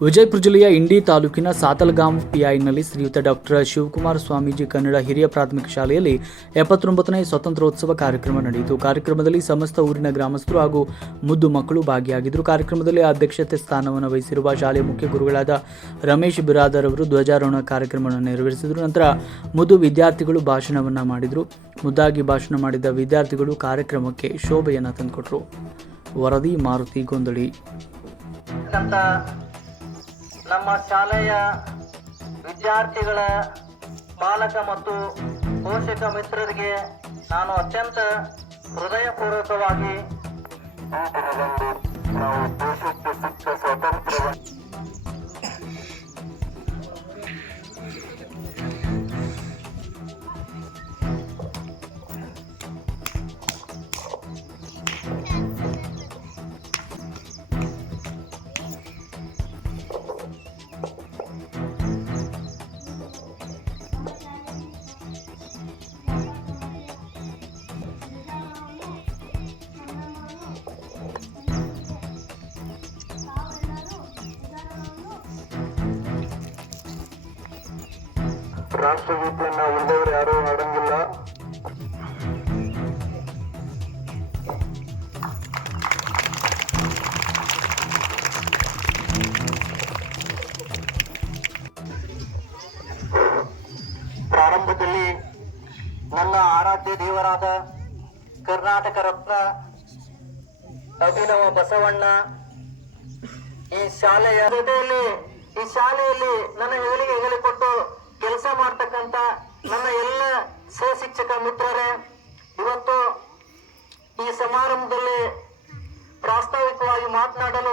ವಿಜಯಪುರ ಜಿಲ್ಲೆಯ ಇಂಡಿ ತಾಲೂಕಿನ ಸಾತಲ್ಗಾಂ ಪಿಐನಲ್ಲಿ ಶ್ರೀಯುತ ಡಾಕ್ಟರ್ ಶಿವಕುಮಾರ ಸ್ವಾಮೀಜಿ ಕನ್ನಡ ಹಿರಿಯ ಪ್ರಾಥಮಿಕ ಶಾಲೆಯಲ್ಲಿ ಎಪ್ಪತ್ತೊಂಬತ್ತನೇ ಸ್ವಾತಂತ್ರ್ಯೋತ್ಸವ ಕಾರ್ಯಕ್ರಮ ನಡೆಯಿತು. ಕಾರ್ಯಕ್ರಮದಲ್ಲಿ ಸಮಸ್ತ ಊರಿನ ಗ್ರಾಮಸ್ಥರು ಹಾಗೂ ಮುದ್ದು ಮಕ್ಕಳು ಭಾಗಿಯಾಗಿದ್ದರು. ಕಾರ್ಯಕ್ರಮದಲ್ಲಿ ಅಧ್ಯಕ್ಷತೆ ಸ್ಥಾನವನ್ನು ವಹಿಸಿರುವ ಶಾಲೆಯ ಮುಖ್ಯ ಗುರುಗಳಾದ ರಮೇಶ್ ಬಿರಾದರ್ ಅವರು ಧ್ವಜಾರೋಹಣ ಕಾರ್ಯಕ್ರಮವನ್ನು ನೆರವೇರಿಸಿದರು. ನಂತರ ಮುದ್ದು ವಿದ್ಯಾರ್ಥಿಗಳು ಭಾಷಣವನ್ನು ಮಾಡಿದರು. ಮುದ್ದಾಗಿ ಭಾಷಣ ಮಾಡಿದ ವಿದ್ಯಾರ್ಥಿಗಳು ಕಾರ್ಯಕ್ರಮಕ್ಕೆ ಶೋಭೆಯನ್ನು ತಂದುಕೊಟ್ರು. ವರದಿ ಮಾರುತಿ ಗೊಂದಳಿ. ನಮ್ಮ ಶಾಲೆಯ ವಿದ್ಯಾರ್ಥಿಗಳ ಪಾಲಕ ಮತ್ತು ಪೋಷಕ ಮಿತ್ರರಿಗೆ ನಾನು ಅತ್ಯಂತ ಹೃದಯಪೂರ್ವಕವಾಗಿ ನಾವು ದೇಶಕ್ಕೆ ಸಿಕ್ಕ ಸ್ವಾತಂತ್ರ್ಯ ರಾಷ್ಟ್ರಗೀತೆಯನ್ನ ಉಳಿದವರು ಯಾರೂ ಹಾಡಂಗಿಲ್ಲ. ಪ್ರಾರಂಭದಲ್ಲಿ ನನ್ನ ಆರಾಧ್ಯ ದೇವರಾದ ಕರ್ನಾಟಕ ರತ್ನ ಅಭಿನವ ಬಸವಣ್ಣ ಈ ಶಾಲೆಯ ಜೊತೆಯಲ್ಲಿ, ಈ ಶಾಲೆಯಲ್ಲಿ ನನ್ನ ಹೆಗಲಿಗೆ ಹೆಗಲಿ ಕೊಟ್ಟು ಕೆಲಸ ಮಾಡ್ತಕ್ಕಂತ ನನ್ನ ಎಲ್ಲ ಸಹಶಿಕ್ಷಕ ಮಿತ್ರರೇ ಇವತ್ತು ಈ ಸಮಾರಂಭದಲ್ಲಿ ಪ್ರಾಸ್ತಾವಿಕವಾಗಿ ಮಾತನಾಡಲು